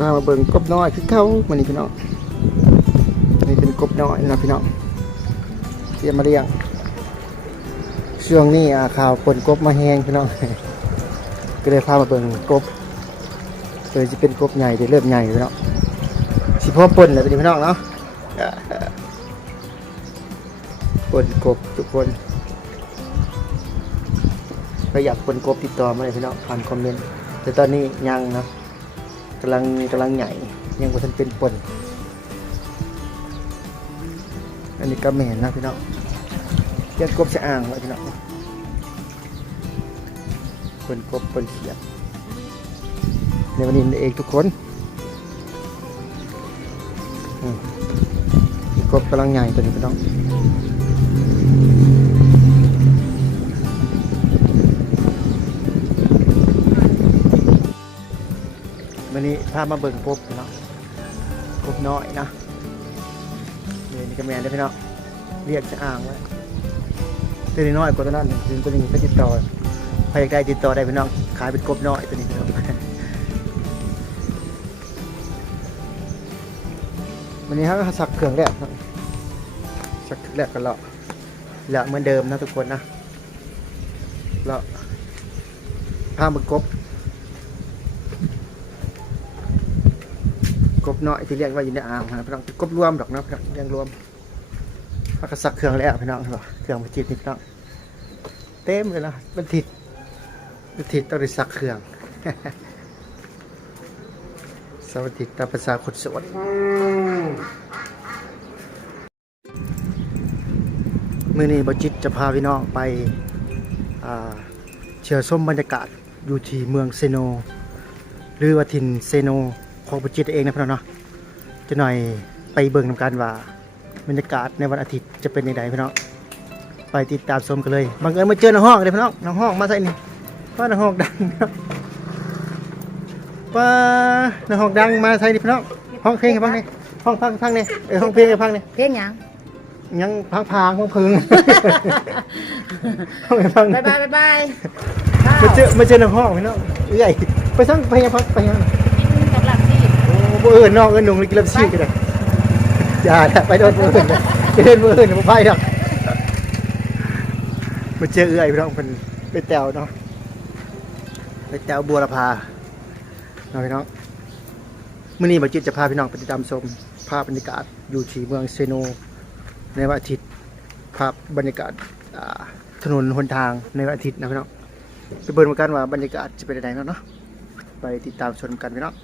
พามาเบิ่งกบน้อยคือเขาวันนี้พี่น้องนี่เป็นกบน้อยนะพี่น้องเตรียมมาเลี้ยงช่วงนี้ข่าวปนกบมาแห้งพี่น้องก็เลยพามาเบิ่งกบโดยจะเป็นกบใหญ่เดี๋ยวเริ่มใหญ่พี่น้องสิพ่อปนเลยพี่น้องเนาะปนกบทุกคนใครอยากปนกบติดต่อมาเลยพี่น้องผ่านคอมเมนต์แต่ตอนนี้ยังนะกำลังใหญ่ยังบ่ทันเป็นปนอันนี้ก็แม่นนะพี่น้องเลี้ยงกบชะอ่างไว้พี่น้องปนกบปนเขียดในวันนี้เองทุกคนกบกำลังใหญ่ตัวนี้พี่น้องวันนี้พามาเบิ่งกบพี่น้องกบน้อยนะนี่ก็แม่นได้พี่น้องเรียกจะอ่างไว้ตัวนี้น้อยกว่าตัวนั้นถึงตัวนี้ไปติดต่อใครอยากได้ติดต่อได้พี่น้องขายเป็นกบน้อยตัวนี้พี่น้องวันนี้เขาก็สักเครื่องแรกสักเครื่องแรกกันแล้วเหมือนเดิมนะทุกคนนะแล้วพามากบน้อยที่เรียกว่าอยู่ในอ่างนะพี่น้องกบรวมดอกนะพี่น้องยังรวมเขาก็สักเครื่องแล้วพี่น้องเครื่องมันจิตนี่พี่น้องเต็มเลยนะมันถิดต้องได้สักเครื่องสวัสดีตามภาษาคนสวนมื้อนี้บ่จิตจะพาพี่น้องไปเชี่ยวชมบรรยากาศอยู่ที่เมืองเซโนหรือว่าถิ่นเซโนของบ่จิตเองนะพี่น้องเนาะจะหน่อยไปเบิ่งนำกันว่าบรรยากาศในวันอาทิตย์จะเป็นยังไงพี่น้องไปติดตามชมกันเลยบังเอิญมาเจอน้องห้องเลยพี่น้องห้องมาใส่นี่ว่าน้องห้องดังว่าน้องห้องดังมาใส่นี่พี่น้องห้องเพลงให้ฟังนี่ห้องพังนี่ห้องเพลงให้ฟังนี่เพลงยังพังห้องพึงห้องให้ฟังบายมาเจอน้องห้องพี่น้องใหญ่ไปสั่งไปยังพักไปยังกินกับหลังที่โอ้น้องหนุ่มเลยกินลำชีกันเลยอย่าไปโดนมืออื่นจะเล่นมืออื่นผมไปหรอกมาเจอพี่น้องเป็นแตวเนาะเป็นแตวบัวละพาพี่น้องมื้อนี้บ่จิตจะพาพี่น้องไปติดตามชมภาพบรรยากาศอยู่ที่เมืองเซโนในวันอาทิตย์ภาพบรรยากาศถนนหนทางในวันอาทิตย์นะพี่น้องไปเบิ่งกันว่าบรรยากาศจะเป็นยังไงเนาะไปติดตามชมกันพี่น้อง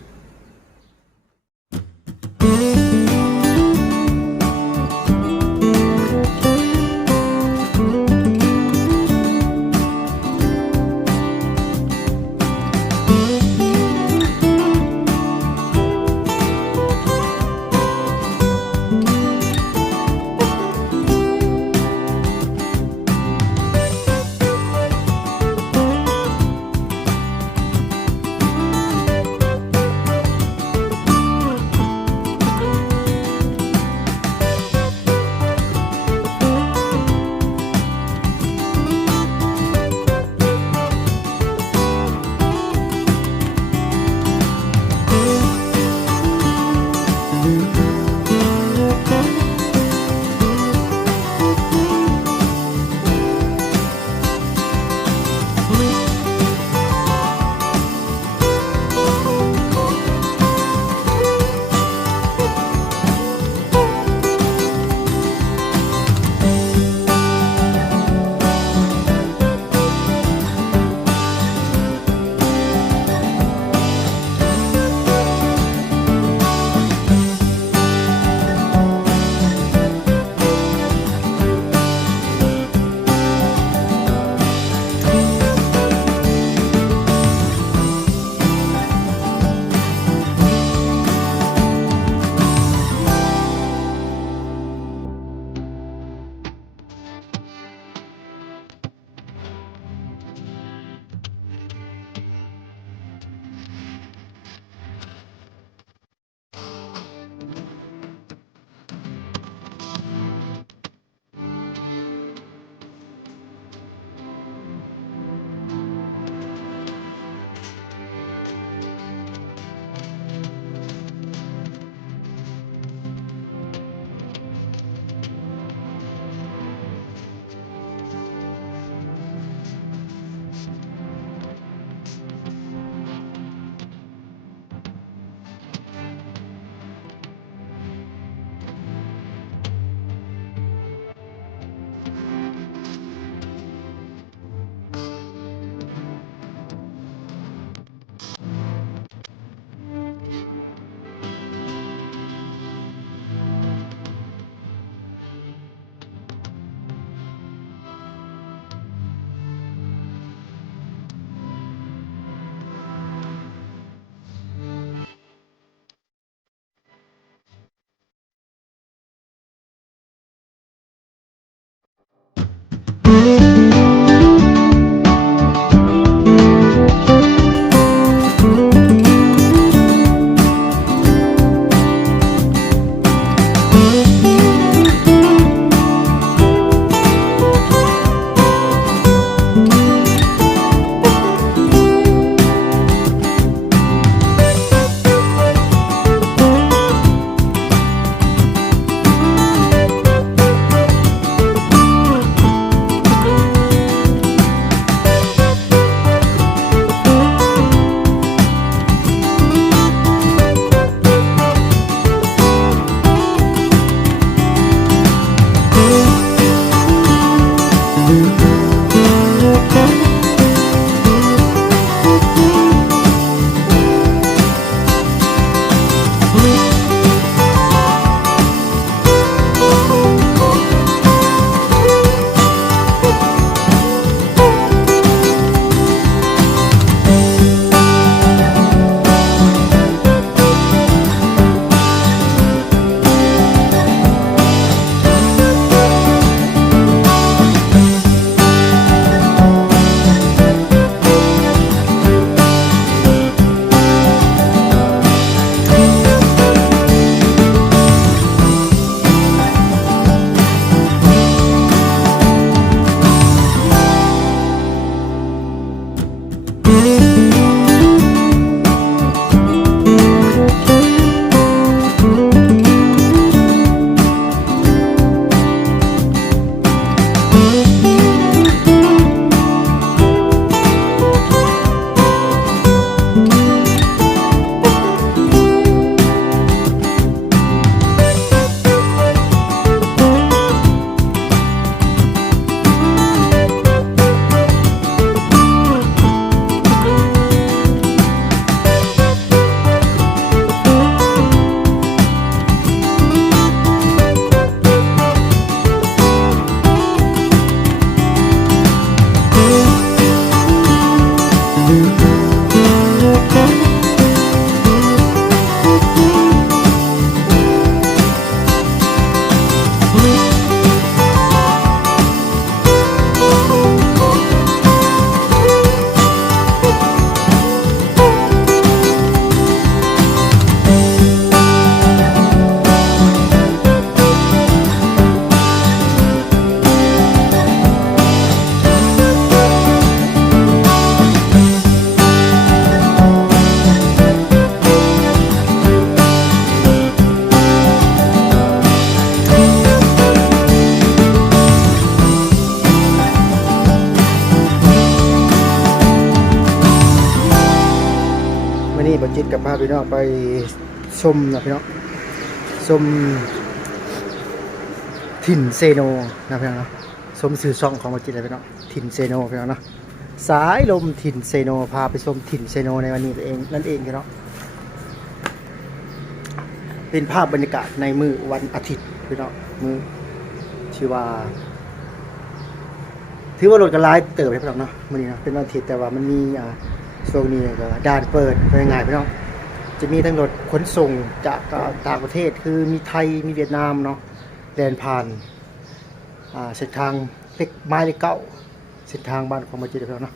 บ่จิตกับพาพี่น้องไปชมนะพี่น้องชมถิ่นเซโนนะพี่น้องเนาะชมสื่อช่องของบ่จิตเลยพี่น้องถิ่นเซโนพี่น้องเนาะสายลมถิ่นเซโนพาไปชมถิ่นเซโนในวันนี้เองนั่นเองพี่น้องเป็นภาพบรรยากาศในมื้อวันอาทิตย์พี่น้องมื้อชื่อว่าถือว่ารถก็หลายเติบพี่น้องเนาะมื้อนี้นะเป็นวันอาทิตย์แต่ว่ามันมีช่วงนี้ก็ด่านเปิดง่ายๆพี่น้องจะมีทั้งรถขนส่งจากต่างประเทศคือมีไทยมีเวียดนามเนาะแล่นผ่านเส้นทางเล็กไม้เล็กเก้าเส้นทางบ้านของบ่จิตพี่น้องเนาะ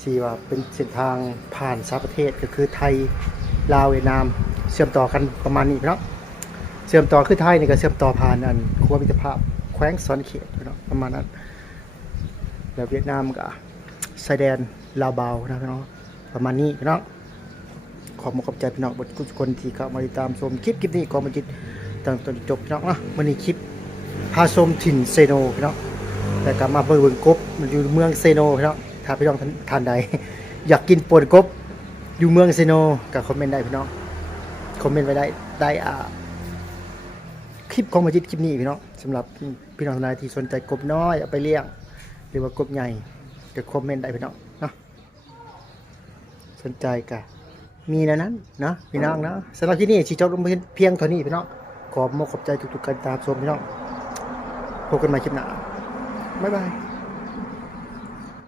ที่ว่าเป็นเส้นทางผ่าน3ประเทศก็คือไทยลาวเวียดนามเชื่อมต่อกันประมาณนี้พี่น้องเชื่อมต่อคือไทยนี่ก็เชื่อมต่อผ่านครัวมิตรภาพแขวงสอนเขตพี่น้องประมาณนั้นแล้วเวียดนามก็ชายแดนลาวบาวนะพี่น้องประมาณนี้พี่น้องขอบคุณขอบใจพี่น้องทุกคนที่เข้ามาติดตามชมคลิปนี้ของบ่จิตตั้งแต่จบพี่น้องเนาะมื้อนี้คลิปพาชมถิ่นเซโนพี่น้องแล้วก็มาเบิ่งกบมันอยู่เมืองเซโนพี่น้องถ้าพี่น้องท่านใดอยากกินป่นกบอยู่เมืองเซโนก็คอมเมนต์ได้พี่น้องคอมเมนต์ไว้ได้คลิปของบ่จิตคลิปนี้พี่น้องสำหรับพี่น้องท่านใดที่สนใจกบน้อยเอาไปเลี้ยงหรือว่ากบใหญ่ก็คอมเมนต์ได้พี่น้องเนาะส นใจก็มีแนวนั้นเนาะพี่น้องเนาะสำหรับที่นี่สิจบลงเพียงเท่านี้พี่น้องขอบคุณขอบใจทุกๆการตามชมพี่น้องพบกันใหม่คลิปหน้าบ๊ายบาย